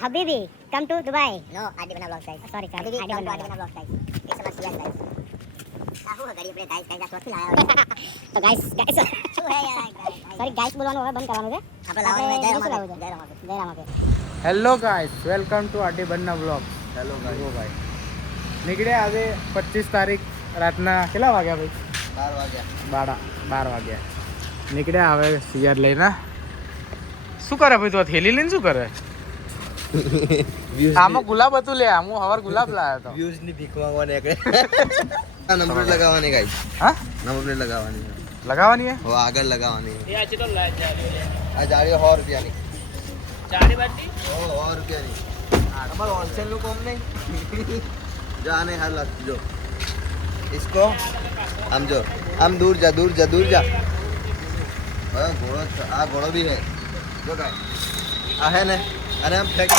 Habibi, come to Dubai. No, ID bana vlog guys. Sorry, sorry. ID bana vlog guys. It's a serious guys. Aku gari આપણે guys guys આ short થી લાયા તો guys guys શું હે યાર sorry guys બોલવાનું હવે બંધ કરવાનું છે આપણે લાવવાનું જય Ram hello guys welcome two આડી બન્ના બ્લોગ. હેલો ભાઈ નીકળ્યા આજે 25 તારીખ રાતના કેટલા વાગ્યા ભાઈ? 12 વાગ્યા નીકળ્યા. હવે સિયાર લઈને શું કરે ભાઈ? તું થેલી લઈને શું કરે? આમાં ગુલાબ હતું લે. હું હવાર ગુલાબ લાવ્યો હતો. વ્યુઝ ની ભીખ માંગવા નીકળે. નંબર પ્લેટ લગાવવાની ગાઈસ. હા નંબર પ્લેટ લગાવવાની લગાવવાની હે? હવે આગળ લગાવવાની. એ આજે તો આ જાળીઓ 100 રૂપિયાની. ચાડી બાટી 100 રૂપિયાની. તમારું હોલસેલ નું કામ નહીં. જો આને હાલ લાગજો. इसको हम जो हम दूर जा हाँ घोड़ो आ घोड़ो भी है जो गाइस आ है ने अरे हम फेंक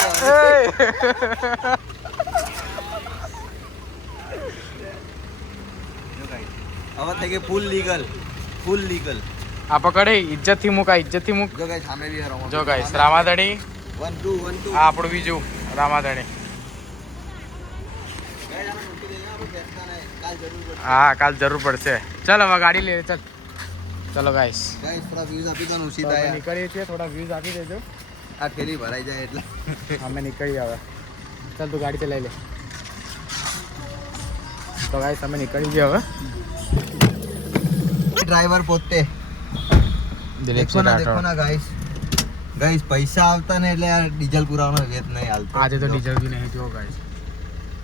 अब थे के फुल लीगल આ પકડે ઇજ્જત થી મૂક. जो गाइस हमें भी है જો ગાઈસ રામાધણી 1 2 1 2 આ આપણું બીજું રામાધણી. હા કાલ જરૂર પડશે. ચાલ હવે ગાડી લે. ચાલ ચલો ગાઈસ થોડા વ્યૂઝ આપી દો સીધા યાર નીકળીએ છીએ. થોડા વ્યૂઝ આપી દેજો. આ થેલી ભરાઈ જાય એટલે અમે નીકળીએ હવે. ચાલ તું ગાડી ચલાવી લે. તો ગાઈસ અમે નીકળી ગયા હવે. ડ્રાઈવર પોતે देखो ना गाइस पैसा આવતા ને એટલે યાર ડીઝલ પુરાવાનો વેત નહીં હાલતો. આજે તો ડીઝલ બી નહીં જો ગાઈસ.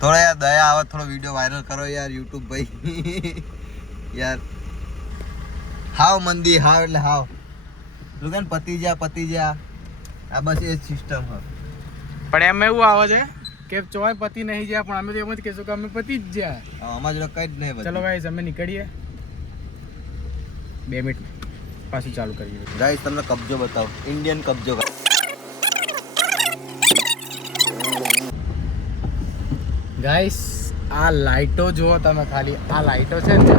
થોડા યાર દયા આવે, થોડો વિડિયો વાયરલ કરો યાર YouTube ભાઈ. યાર હાવ મંદી હાવ એટલે હાવ લુગન પતી જા આ બસ એ સિસ્ટમ છે. પણ એમ એવું આવે છે કે ચોય પતિ નહીં જાય પણ અમે તો એમ જ કહેશું કે અમે પતિ જ જાય. અમાર જોડે કઈ જ નહીં. ચલો ગાઈસ અમે નીકળીએ. 2 મિનિટ પાછું ચાલુ કરીએ. ગાઈસ તમને કબજો બતાવો. ઇન્ડિયન કબજો. ગાઈસ આ લાઈટો જુઓ તમે ખાલી. આ લાઈટો છે ને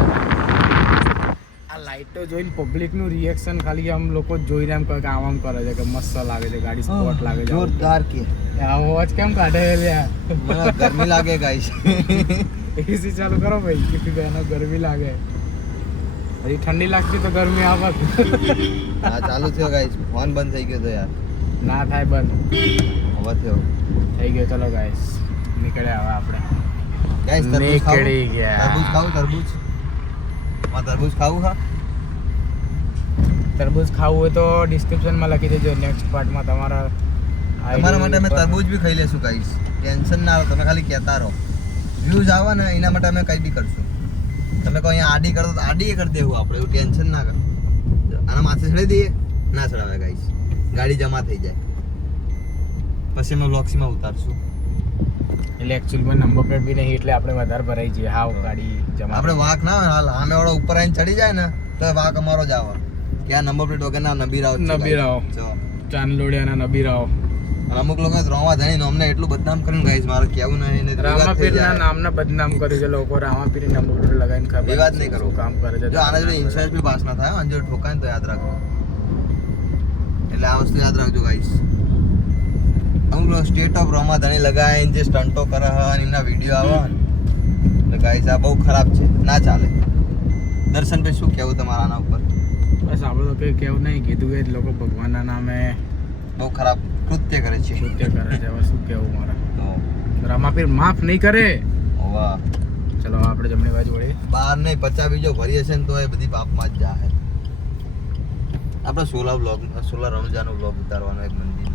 આ લાઈટો જોઈને પબ્લિકનું રિએક્શન ખાલી આમ લોકો જોઈને એમ કહે કે આમ કરે છે કે મસ્ત લાગે છે ગાડી, સ્પોટ લાગે છે. જોરદાર કે આ વોચ કેમ કાઢે છે? મને ગરમી લાગે ગાઈસ. એસી ચાલુ કરો ભાઈ. કેટલી બેનો ગરમી લાગે. હજી ઠંડી લાગતી તો ગરમી આવત. હા ચાલુ થયો ગાઈસ. ફોન બંધ થઈ ગયો તો યાર. ના થાય બંધ. હવે થયો. થઈ ગયો. ચલો ગાઈસ નીકળ્યા હવે આપણે. ગાઈસ નીકળી ગયા. તરબૂચ ખાવું હા. તરબૂચ ખાવું હોય તો ડિસ્ક્રિપ્શનમાં લખી દેજો. નેક્સ્ટ પાર્ટમાં તમારા માટે અમે તરબૂચ બી ખાઈ લેશું ગાઈસ. ટેન્શન ના લો, તમે ખાલી કહેતા રહો. વ્યૂઝ આવે ને એના માટે અમે કંઈ બી કરશું. તમે કહો અહીંયા આડી કરો તો આડી કરી દેવું આપણે. એવું ટેન્શન ના કર. આના માથે ચડી દઈએ ના ચડાવે ગાઈસ. ગાડી જમા થઈ જાય પછી અમે વ્લોગ્સમાં ઉતારશું. એટલે એકચ્યુઅલમાં નંબર પ્લેટ બી નહીં એટલે આપણે વધારે ભરાઈ જઈએ. હાવ ગાડી જમા. આપણે વાંક ના હોય. હાલ સામે વાળો ઉપર આવીને ચડી જાય ને તો વાંક અમારો જ આવે કે આ નંબર પ્લેટ વગર ના નબીરાઓ ચાંદલોડિયાના નબીરાઓ. અમુક લોકો રોમા ધણી અમને એટલું બદનામ કરીને ગાઈસ મારે કેવું નહીં. રામાપીરના નામના બદનામ કર્યું છે લોકો. રામાપીર નંબર પ્લેટ લગાવીને ખબર વિવાદ નહીં કરો. કામ કરે છે. જો આના જોડે ઇન્સ્યોરન્સ બી પાસ ના થાય. અને જો ઠોકાય તો યાદ રાખો. એટલે આ વસ્તુ યાદ રાખજો ગાઈસ. અમુક લોકો સ્ટેટ ઓફ રોમા ધણી લગાવીને જે સ્ટન્ટો કરે અને એમના વિડીયો આવે તો ગાઈસ આ બહુ ખરાબ છે. ના ચાલે. દર્શન ભાઈ શું કહેવું તમારા આના ઉપર? બસ આપણે તો કંઈ કેવું નહીં. કીધું કે લોકો ભગવાનના નામે બહુ ખરાબ કૃત્ય કરે છે. હવે શું કેવું મારા. રામાપીર માફ નહીં કરે. વાહ. ચલો આપણે જમણી બાજુ વળી. બાર નહીં 50 બીજો ભરીએ છે ને તો એ બધી પાપમાં જ જાય. આપણે 16 રમજાનનો વ્લોગ ઉતારવાનો એક મંદિર.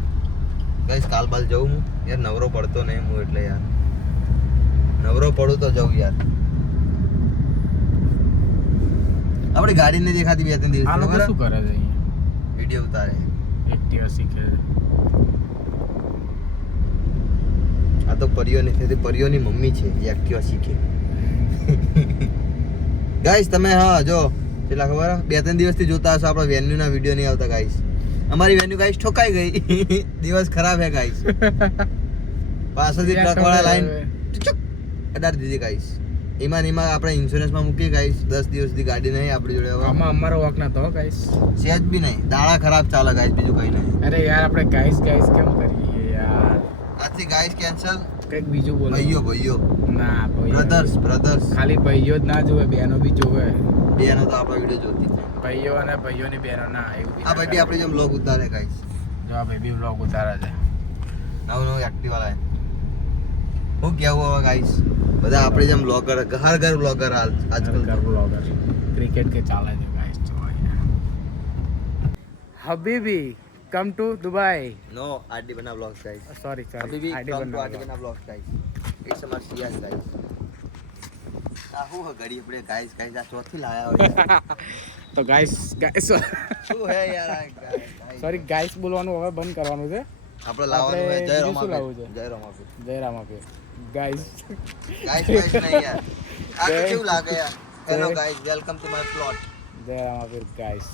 ગાઈસ કાલ બાલ જવું હું યાર. નવરો પડતો નહીં હું એટલે યાર. નવરો પડું તો જવું યાર. આપણે ગાડી ને દેખાતી 2-3 દિવસ આ લોકો શું કરે છે અહીંયા? વિડિયો ઉતારે. એક્ટિવા શીખે છે. આ તો પરિયોની થતી પરિયોની મમ્મી છે. એ એક્ટિવા શીખે. ગાઈસ તમે હા જો કેટલા ખબર 2-3 દિવસથી જોતા હશો આપણા વેન્યુ ના વિડિયો નહીં આવતા ગાઈસ. અમારી વેન્યુ ગાઈસ ઠોકાઈ ગઈ. દિવસ ખરાબ હે ગાઈસ. પાછળથી ટ્રક વાળા લાઈન અડાડી દીધી ગાઈસ. એમાં આપણે ઇન્સ્યોરન્સમાં મૂકી ગાઈસ 10 દિવસથી ગાડી નહીં આપણી જોડે. હવે આમાં અમારો વોક ના તો ગાઈસ સેજ બી નહીં. દાડા ખરાબ ચાલે ગાઈસ. બીજું કઈ નહીં. અરે યાર આપણે ગાઈસ કેમ કરીએ યાર? આજથી ગાઈસ કેન્સલ. કંઈક બીજું બોલો. ભાઈઓ ના ભાઈઓ. બ્રધર્સ ખાલી ભાઈઓ જ ના જોવે, બહેનો બી જોવે. બેનો તો આપણા વિડિયો જોતી છે. ભાઈઓ અને ભાઈઓની બહેનો ના એવું બી આ ભાઈ બી આપણે જેમ બ્લોગ ઉતારે ગાઈસ. જો આ ભાઈ બી વ્લોગ ઉતારે છે. નવું એક્ટિવા લાય. હું કેવું હવે ગાઈસ, બધા આપણે જેમ બ્લોગર, ઘર બ્લોગર આજકાલ વ્લોગર ક્રિકેટ કે ચાલે છે ગાઈસ. જો હબીબી કમ ટુ દુબઈ. નો આરડી બના બ્લોગ્સ ગાઈસ. સોરી હબીબી આઈડી કમ ટુ બનાવો. આરડી બના બ્લોગ્સ ગાઈસ. ઇટ્સ અમાર સિયાસ ગાઈસ. આ હું ઘડી આપણે ગાઈસ આ ચોથી લાયા હોય. તો ગાઈસ શું હે યાર આ ગાઈસ. સોરી ગાઈસ બોલવાનું હવે બંધ કરવાનું છે. આપણે લાવવાનું છે જય બીજું શું લાવવું રામાપીર. છે? જય રામાપીર. જય રામાપીર. ગાઈસ ગાઈસ નહીં યાર. આ તો કેવું લાગે યાર. Hello guys, welcome to my plot. જય રામાપીર ગાઈસ.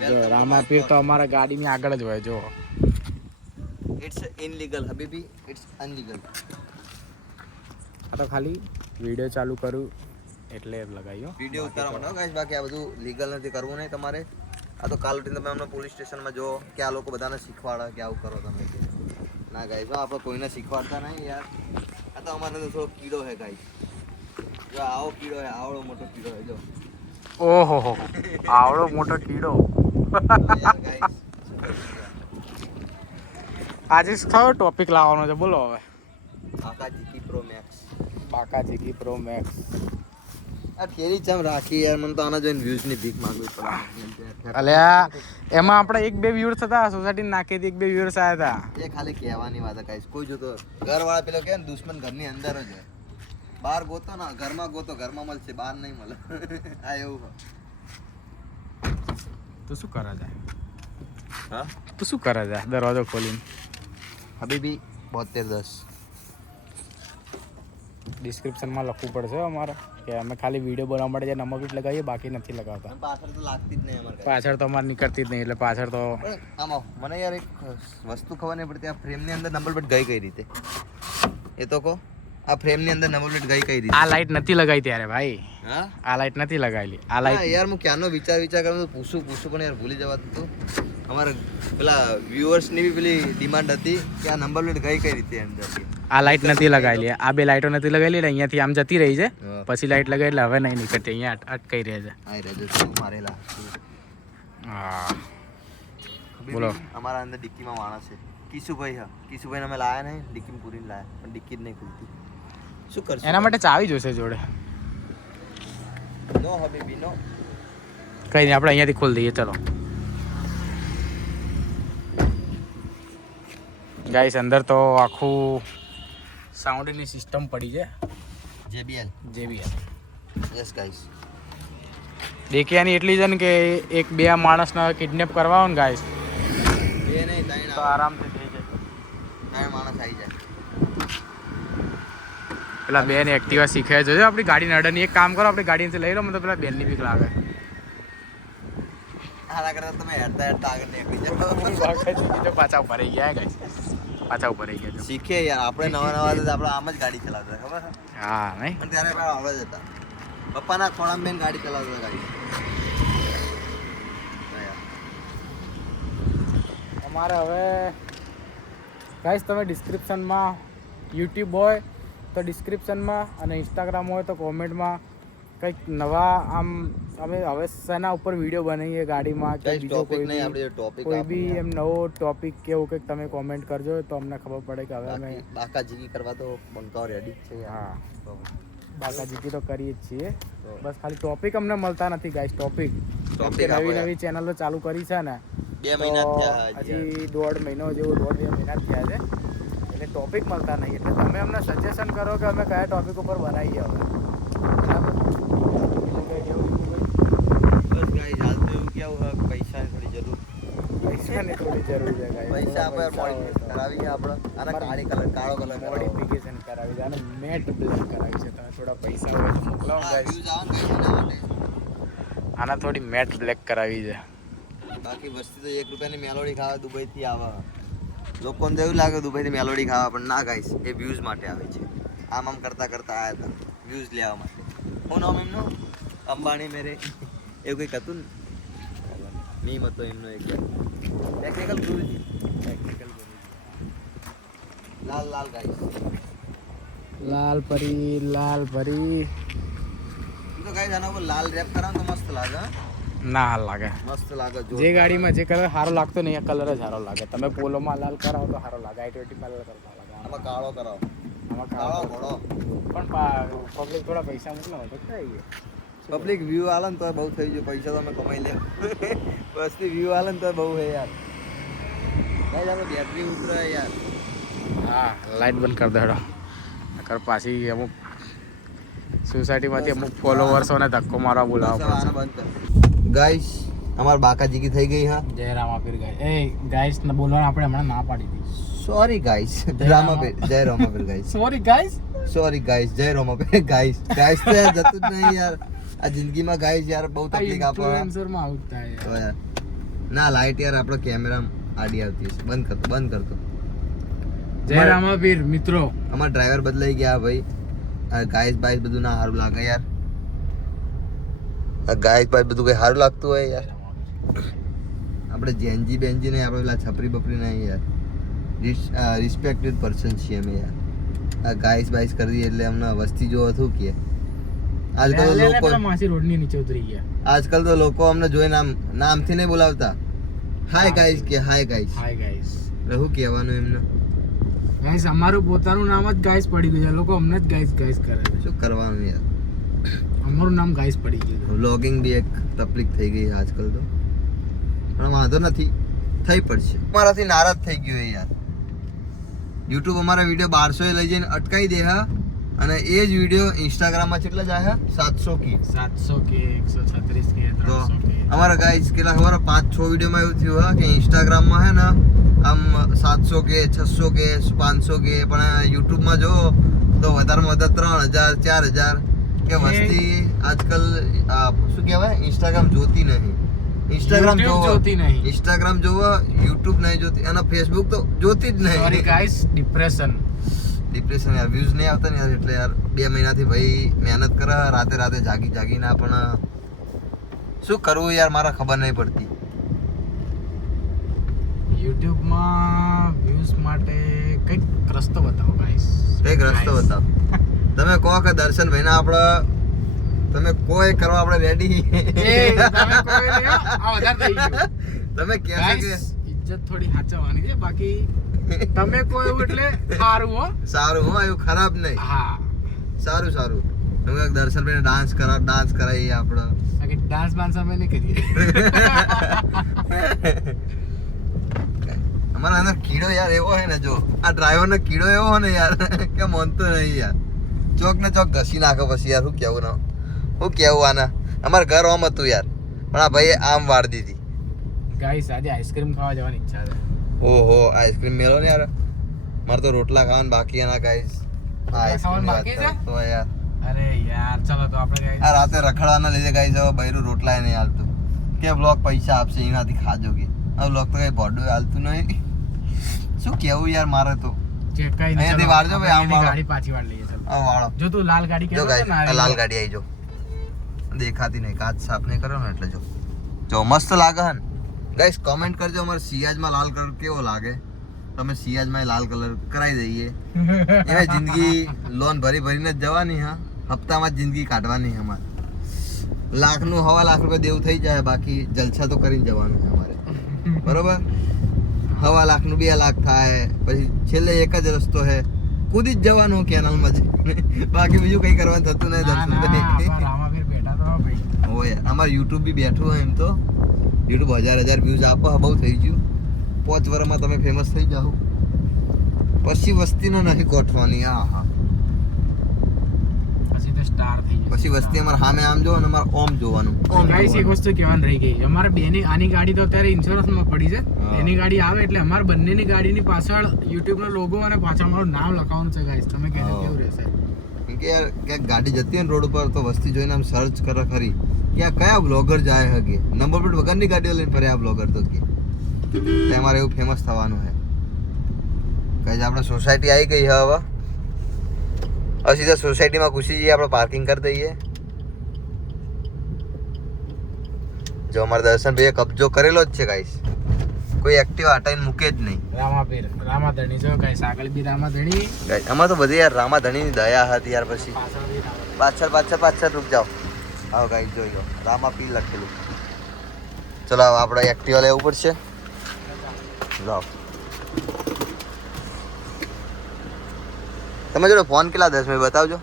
Welcome જો to રામાપીર my તો અમારા ગાડીની આગળ જ હોય જો. ઇટ્સ ઇનલીગલ હબીબી, ઇટ્સ અનલીગલ. આ તો ખાલી વિડીયો ચાલુ કરું એટલે લગાવ્યો વિડિયો ઉતારવા માટે ગાઈસ, બાકી આ બધું લીગલ નથી કરવું નહીં તમારે. આ તો કાલ ઉઠીને તમે અમને પોલીસ સ્ટેશનમાં જો કે આ લોકો બધાને શીખવાડે કે આવું કરો તમે. ના ગાઈસ, આપણે કોઈને શીખવાડતા નહીં યાર. આ તો અમારે તો થોડો કીડો હે ગાઈસ. જો આવો કીડો હે, આવડો મોટો કીડો હે જો. ઓહો હો આવડો મોટો કીડો. યાર ગાઈસ, આજે કયો ટોપિક લાવવાનો છે બોલો હવે. આકાજી કી પ્રો મેક્સ. બાકાજી કી પ્રો મેક્સ. આ થેરી ચમ રાખી યાર, મને તો આના જોઈને વ્યૂઝ ની ભીખ માંગવી પડે. અલ્યા એમાં આપણે 1-2 વ્યુઅર્સ હતા, સોસાયટી નાખી હતી 1-2 વ્યુઅર્સ આવ્યા હતા. એ ખાલી કહેવાની વાત ગાઈસ. કોઈ જોતો ઘરવાળા પેલો કે દુશ્મન ઘરની અંદર જ હોય. બહાર ગોતો ના, ઘરમાં ગોતો, ઘરમાં મળશે, બહાર નહીં મળે. આ એવું. તું શું કરે છે? હા, તું શું કરે છે દરવાજો ખોલીને? હબીબી 7210. ડિસ્ક્રિપ્શનમાં લખવું પડશે અમારે કે અમે ખાલી વિડીયો બનાવવા માટે જે નંબર પ્લેટ લગાવીએ, બાકી નથી લગાવતા. પાછળ તો લાગતી જ નહીં અમારે. પાછળ તો અમારે નીકળતી જ નહીં, એટલે પાછળ તો પણ આમાં મને યાર એક વસ્તુ ખબર નહીં પડતી, આ ફ્રેમની અંદર નંબર પ્લેટ ગઈ કઈ રીતે? એ તો કહો, આ ફ્રેમની અંદર નંબર પ્લેટ ગઈ કઈ રીતે? આ લાઈટ નથી લગાવી ત્યારે ભાઈ. હા, આ લાઈટ નથી લગાવેલી. આ હા લાઈટ યાર, હું ક્યાંનો વિચાર કરું પૂછું પણ યાર ભૂલી જવાતું હતું. અમારા પેલા વ્યુઅર્સની બી પેલી ડિમાન્ડ હતી કે આ નંબર પ્લેટ ગઈ કઈ રીતે અંદરથી. આ લાઈટ નથી લગાવેલી. આ બે લાઈટો નથી લગાવેલી, અહીંયાથી આમ જતી રહી છે. પછી લાઈટ લગાવી એટલે હવે નહીં નીકળતી, અહીંયા અટકાઈ રહે છે. હા રેજો શું મારેલા. હા બોલો. અમારા અંદર ડિક્કીમાં માણસ છે કિશુભાઈ. હા, કિશુભાઈને અમે લાયા નહીં, ડિક્કીમાં પૂરીને લાયા, પણ ડિક્કી જ નહીં ખુલતી. શું કરશું? એના માટે ચાવી જોશે જોડે. નો હબીબી નો. કઈ નહીં, આપણે અહીંયાથી ખોલી દઈએ. ચલો ગાઈસ, અંદર તો આખું સાઉન્ડની સિસ્ટમ પડી છે. JBL. Yes guys. દેખ્યાની એટલી છે ને કે 1-2 માણસને કિડનેપ કરવા હોય ને ગાઈસ બે નહીં ત્રણ તો આરામથી થઈ જાય. ત્રણ માણસ આવી જાય. પેલા બેન એક્ટિવા શીખે છે, આપણી ગાડી નડરની. એક કામ કરો, આપણી ગાડીથી લઈ લો, મને તો પેલા બેનની બીક લાગે. આના કરતા તમે હેડતા આગળ નીકળી જાઓ. પાછા ઉપર રહી ગયા ગાઈસ, પાછા ઉપર રહી ગયા. શીખે યાર, આપણે નવા હતા આપણે આમ જ ગાડી ચલાવતા ખબર છે? હા નહીં, પણ ત્યારે પેલા આવડે જ હતા. પપ્પાના ખોળામાં બેન ગાડી ચલાવતા ગાડી. અમારે હવે ગાઈસ, તમે ડિસ્ક્રિપ્શનમાં યુટ્યુબ હોય તો ડિસ્ક્રિપ્શનમાં, અને ઇન્સ્ટાગ્રામ હોય તો કોમેન્ટમાં કંઈક નવા આમ અમે હવે શેના ઉપર વિડીયો બનાવીએ ગાડીમાં કે બીજો કોઈ બી એમ નવો ટોપિક કે એવું કંઈક તમે કોમેન્ટ કરજો તો અમને ખબર પડે કે હવે અમે બાકાજીકી કરવા તો બંકાવ રેડી જ છે. હા, બાકાજીકી તો કરીએ જ છીએ. બસ ખાલી ટોપિક અમને મળતા નથી ગાઈસ. ટોપિક નવી ચેનલો ચાલુ કરી છે ને, 2 મહિના થયા હજી 1.5 મહિનો જેવો 1.5-2 મહિના થયા છે, એટલે ટોપિક મળતા નહીં. એટલે તમે અમને સજેશન કરો કે અમે કયા ટોપિક ઉપર બનાવીએ હવે. બરાબર? બસ ગાઈસ, હાલ તો એવું કેવું પૈસાની થોડી જરૂર. પૈસાની થોડી જરૂર છે ગાઈસ. પૈસા આપણે મોડિફિકેશન કરાવી આપણે. આના કાળો કલર મોડિફિકેશન કરાવી છે, અને મેટ બ્લેક કરાવી છે. તમે થોડા પૈસા હોય તો મોકલાવો ગાઈસ. આના થોડી મેટ બ્લેક કરાવી છે. બાકી વસ્તી તો 1 રૂપિયાની મેલોડી ખાવા દુબઈથી આવે. લોકોને તો એવું લાગે દુબઈથી મેલોડી ખાવા, પણ ના ગાઈસ, એ વ્યૂઝ માટે આવે છે. આમ કરતા આવ્યા હતા વ્યૂઝ લેવા માટે. હું નામ એમનું અંબાણી મેરે એવું કંઈક હતું ને, મીમ હતો એમનો એક ટેકનિકલ ગુરુજી. લાલ લાલ ગાઈસ લાલ પરી તો ગાઈસ આના ઉપર લાલ રેપ કરાવ તો મસ્ત લાગે હા? ના હાલ લાગે. મસ્ત લાગે જો જે ગાડીમાં જે કલર સારો લાગતો ને એ કલર જ સારો લાગે. તમે પોલોમાં લાલ કરાવો તો સારો લાગે, i20 માં લાલ કરતા લાગે. આમાં કાળો કરાવો આમાં કાળો કાળો ઘોડો પણ પબ્લિક થોડા પૈસા મોકલો તો થઈ ગયું. પબ્લિક વ્યૂ આલે ને તો બહુ થઈ ગયું, પૈસા તો અમે કમાઈ લે બસથી વ્યૂ આલે ને તો બહુ હે યાર. ગાઈસ આપણે બેટરી ઉતરે યાર. હા લાઈટ બંધ કરી દેડો, નકર પાછી અમુક સોસાયટીમાંથી અમુક ફોલોવર્સોને ધક્કો મારવા બોલાવવા પડશે. ગાઈસ અમાર બાકાજીકી થઈ ગઈ હા. જય રામાપીર ગાઈસ. એ ગાઈસ ને બોલવાનું આપણે હમણાં ના પાડી દીધી. સોરી ગાઈસ રામાપીર જય Ramapir guys. Sorry guys. Sorry guys જય રામાપીર ગાઈસ. ગાઈસ તો યાર જતું જ નહીં યાર. આ જિંદગીમાં ગાઈસ યાર બહુ તકલીફ આપે. ઇન્ફ્લુએન્સર માં આવું થાય તો યાર ના લાઈટ યાર આપણો કેમેરા આડી આવતી છે. બંધ કરતો. જય રામાપીર મિત્રો. અમાર ડ્રાઈવર બદલાઈ ગયા ભાઈ. આ ગાઈસ બાઈસ બધું ના સારું લાગે યાર. આ ગાઈસ બાઈસ બધું કઈ સારું લાગતું હોય યાર. આપણે જેનજી બેનજી નહીં, આપણે પેલા છપરી બપરી નહીં યાર. રિસ્પેક્ટેડ પર્સન છીએ અમે યાર. આ ગાઈસ બાઈસ કરી એટલે અમને વસ્તી જો હતું કે આજકાલ તો લોકો માસી રોડની નીચે ઉતરી ગયા. આજકાલ તો લોકો અમને જોઈને નામથી નહીં બોલાવતા. હાય ગાઈસ કે હાય ગાઈસ. Hi guys. શું કહેવાનું એમને? ગાઈસ અમારું પોતાનું નામ જ ગાઈસ પડી ગયું છે. લોકો અમને જ ગાઈસ ગાઈસ કરે છે. શું કરવાનું યાર? અમારું નામ ગાઈસ પડી ગયું છે. વ્લોગિંગ બી એક તકલીફ થઈ ગઈ આજકાલ તો, પણ વાંધો નથી, થઈ પડશે. અમારાથી નારાજ થઈ ગયો યાર. યુટ્યુબ અમારા વિડીયો 1200 લઈ જઈને અટકાઈ દે હા, અને એ જ વિડીયો ઇન્સ્ટાગ્રામમાં કેટલા જાય 700 કે 136 કે તો 300 કે અમારા ગાઈસ કેટલા ખબર 5-6 વિડીયોમાં એવું થયું હા કે ઇન્સ્ટાગ્રામમાં હે ને આમ 700 કે 600 કે 500 કે, પણ યુટ્યુબમાં જો તો વધારેમાં વધારે 3000 4000 કે વસ્તી આજકાલ શું કહેવાય ઇન્સ્ટાગ્રામ જોતી નહીં. ઇન્સ્ટાગ્રામ જોતી નહીં, ઇન્સ્ટાગ્રામ જોવો, યુટ્યુબ નહીં જોતી, અને ફેસબુક તો જોતી જ નહીં. Sorry guys. ડિપ્રેશન યાર, વ્યૂઝ નહીં આવતા ને યાર, એટલે યાર 2 મહિનાથી ભાઈ મહેનત કરે રાતે જાગીને, પણ શું કરવું યાર મારા ખબર નહીં પડતી. યુટ્યુબમાં વ્યૂઝ માટે કંઈક રસ્તો બતાવો ગાઈસ. કંઈક રસ્તો બતાવો. તમે કહો કે દર્શનભાઈ ના આપણે તમે કોઈ કરવા આપણે રેડી. તમે કહેશો કે ઇજ્જત થોડી સાચવવાની છે, બાકી તમે કોઈ એવું એટલે સારું હો. સારું હો, એવું ખરાબ નહીં. હા સારું. તમે દર્શનભાઈ ડાન્સ કરાવીએ આપણે. બાકી ડાન્સ અમે નહીં કરીએ. અમારા અંદર કીડો યાર એવો હોય ને, જો આ ડ્રાઈવર નો કીડો એવો હોય ને યાર કે માનતો નહીં યાર. ચોક ને ચોક ઘસી નાખો પછી યાર. શું કેવું આના? અમારા ઘર આમ હતું યાર, પણ આ ભાઈ આમ વાળ દીધી. ગાઈસ આજે આઈસ્ક્રીમ ખાવા જવાની ઈચ્છા છે. ઓહો આઈસ્ક્રીમ મેલો ને યાર. મારે તો રોટલા ખાવાના બાકી એના ગાઈસ. ખાવાનું બાકી છે? તો યાર અરે યાર ચલો તો આપણે ગાઈસ આ રાતે રખડવાના લીધે ગાઈસ હવે બૈરું રોટલા નહીં હાલતું કે બ્લોગ પૈસા આપશે એનાથી ખાજો કે. હવે બ્લોગ તો કઈ ભોડું હાલતું નહીં. શું કેવું યાર મારે તો. ચેક કઈ અહીંયાથી વાળજો ભાઈ, આમ વાળો. ગાડી પાછી વાળ લઈએ ચાલો. આ વાળો જો તું લાલ ગાડી જો કે ગાઈસ આ લાલ ગાડી આવી જો. દેખાતી નહીં, કાચ સાફ નહીં કર્યો ને એટલે જો મસ્ત લાગે હે ને. ગાઈસ કમેન્ટ કરજો અમારે સિયાજમાં લાલ કલર કેવો લાગે. તમે સિયાજમાં લાલ કલર કરાવી દઈએ. એમાં જિંદગી લોન ભરીને જ જવાની હા. હપ્તામાં જ જિંદગી કાઢવાની અમારે. 1,00,000 1.25 લાખ રૂપિયા દેવું થઈ જાય, બાકી જલસા તો કરીને જવાનું છે અમારે. બરોબર? 1.25 લાખનું 2 લાખ થાય, પછી છેલ્લે એક જ રસ્તો છે, કૂદી જ જવાનું કેનાલમાં જ. બાકી બીજું કઈ કરવાનું થતું નહીં. રામાવીર બેઠા તો ભાઈ હોય અમારે યુટ્યુબ બી બેઠું હોય. એમ તો યુટ્યુબ 1000 વ્યૂઝ આપો બહુ થઈ ગયું. 5 વર્ષમાં તમે ફેમસ થઈ જાઓ, પછી વસ્તીનો નહીં ગોઠવાની. હા પછી તો સ્ટાર થઈ જશે. પછી વસ્તી અમારે સામે આમ જોવો ને અમારે ઓમ જોવાનું. ગાઈસ એક વસ્તુ કહેવાની રહી ગઈ. અમારે બેની આની ગાડી તો અત્યારે ઇન્સ્યોરન્સમાં પડી છે. એની ગાડી આવે એટલે અમારે બંનેની ગાડીની પાછળ યુટ્યુબ નો લોગો અને પાછળ અમારું નામ લખાવવાનું છે ગાઈસ. તમે કહેજો કેવું રહેશે? કેમ કે યાર ક્યાંક ગાડી જતી હોય ને રોડ ઉપર તો વસ્તી જોઈને આમ સર્ચ કરે ખરી કે આ કયા બ્લોગર જાય હકે. નંબર પ્લેટ વગરની ગાડીઓ લઈને ફરે આ બ્લોગર તો કે અમારે એવું ફેમસ થવાનું છે. કઈ આપણે સોસાયટી આવી ગઈ હવે સીધા સોસાયટીમાં ઘૂસી જઈએ. આપણે પાર્કિંગ કરી દઈએ. જો અમારા દર્શનભાઈએ કબજો કરેલો જ છે ગાઈસ. કોઈ એક્ટિવા હટાઈને મૂકે જ નહીં. રામાપીર રામાધણી જો ગાઈસ આગળ બી રામાધણી ગાઈસ આમાં તો બધી યાર રામાધણીની દયા હતી યાર. પછી પાછળ રૂક જાઓ. આવો ગાઈસ જોઈ લો રામાપીર લખેલું. ચલો હવે આપણે એક્ટિવા લેવું પડશે. જાઓ તમે જોડે ફોન કેટલા 10 મિનિટ બતાવજો.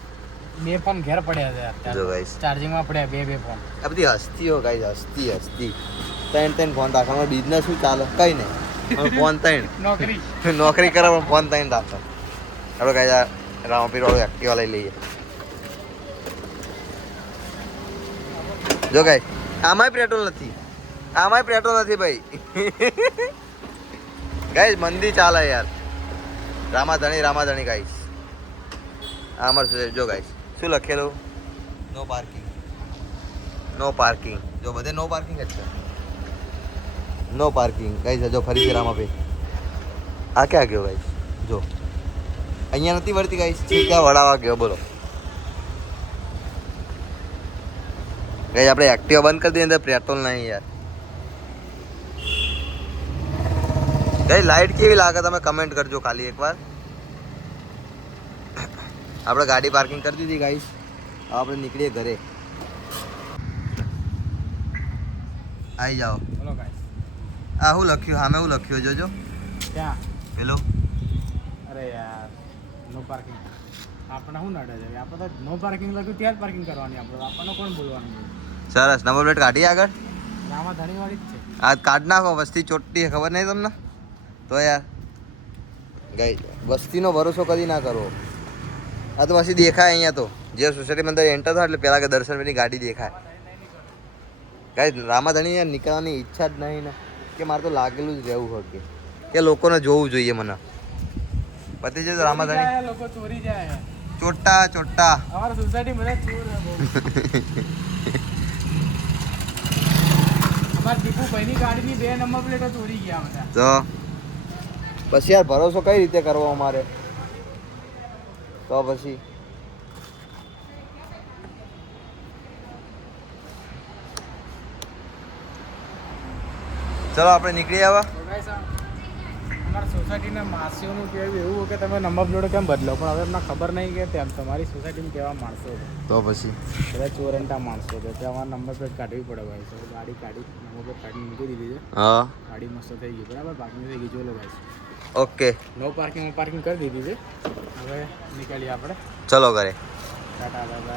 2 ફોન ઘેર પડ્યા છે યાર. જો ગાઈસ ચાર્જિંગમાં પડ્યા 2 ફોન. આ બધી હસ્તીઓ ગાઈસ હસ્તી ત્રણ ફોન રાખવાનો બિઝનેસ શું ચાલે કઈ નહીં. ફોન ત્રણ નોકરી કરે પણ ફોન ત્રણ રાખે. આપણે ગાઈસ રામાપીર વાળું એક્ટિવા લઈ લઈએ. જો ગાઈસ આમાંય પેટ્રોલ નથી ભાઈ. ગાઈસ મંદી ચાલે યાર. રામાધણી ગાઈસ. આ અમાર જો ગાઈસ શું લખેલું નો પાર્કિંગ. જો બધે નો પાર્કિંગ જ છે. No parking guys. જો ફરીથી રામાભાઈ આ ક્યાં ગયો ગાઈસ? જો અહીંયા નથી વળતી ગાઈસ. ક્યાં વળાવા ગયો બોલો ગાઈસ? આપણે એક્ટિવા બંધ કરી દઈએ અંદર પેટ્રોલ નહીં યાર. ગાઈસ લાઈટ કેવી લાગે તમે કમેન્ટ કરજો ખાલી એકવાર. આપણે ગાડી પાર્કિંગ કરી દીધી ગાઈસ. હવે આપણે નીકળીએ ઘરે. આવી જાઓ. બોલો ગાઈસ. આ શું લખ્યું સામે? શું લખ્યું જોજો ક્યાં પેલો. અરે યાર નો પાર્કિંગ. આપણે શું નડે છે? આપણે તો નો પાર્કિંગ લખ્યું ત્યાં જ પાર્કિંગ કરવાની. આપણને કોણ બોલવાનું? સરસ નંબર પ્લેટ કાઢી આગળ. રામાધણી વાળી જ છે. આ કાઢ નાખો. વસ્તી ચોટ્ટી ખબર નહીં તમને તો યાર. ગાઈસ વસ્તીનો ભરોસો કદી ના કરવો. આ તો પછી દેખાય અહીંયા તો જે સોસાયટીમાં અંદર એન્ટર થાય એટલે પહેલાં કે દર્શનભાઈની ગાડી દેખાય. ગાઈસ રામાધણી યાર નીકળવાની ઈચ્છા જ નહીં ને કે મારે તો લાગેલું જ રહેવું હોય કે લોકોને જોવું જોઈએ મને. પતિ છે રામાધણી લોકો ચોરી જાય. ચોટ્ટા અમારા સોસાયટી બધા ચોર છે બહુ. અમારા દીપુભાઈની ગાડીની 2 નંબર પ્લેટો ચોરી ગયા બધા. તો પછી યાર ભરોસો કઈ રીતે કરવો અમારે? તો પછી ચલો આપણે નીકળી આવ્યા. અમારા સોસાયટીના માસીઓનું કહેવું એવું કે તમે નંબર પ્લેટો કેમ બદલો, પણ હવે એમને ખબર નહીં કે તેમ તમારી સોસાયટીમાં કેવા માણસો છે. તો પછી બધા ચોરંટા માણસો છે એટલે અમારે નંબર પ્લેટ કાઢવી પડે ભાઈ. તો ગાડી કાઢી નંબર પ્લેટ કાઢી મૂકી દીધી છે. હા ગાડી મસ્ત થઈ ગઈ બરાબર. પાર્કિંગ થઈ ગઈ. જોલો ભાઈ ઓકે. નો પાર્કિંગ કરી દીધી છે. હવે નીકળીએ આપણે. ચલો ઘરે. Tata bye bye.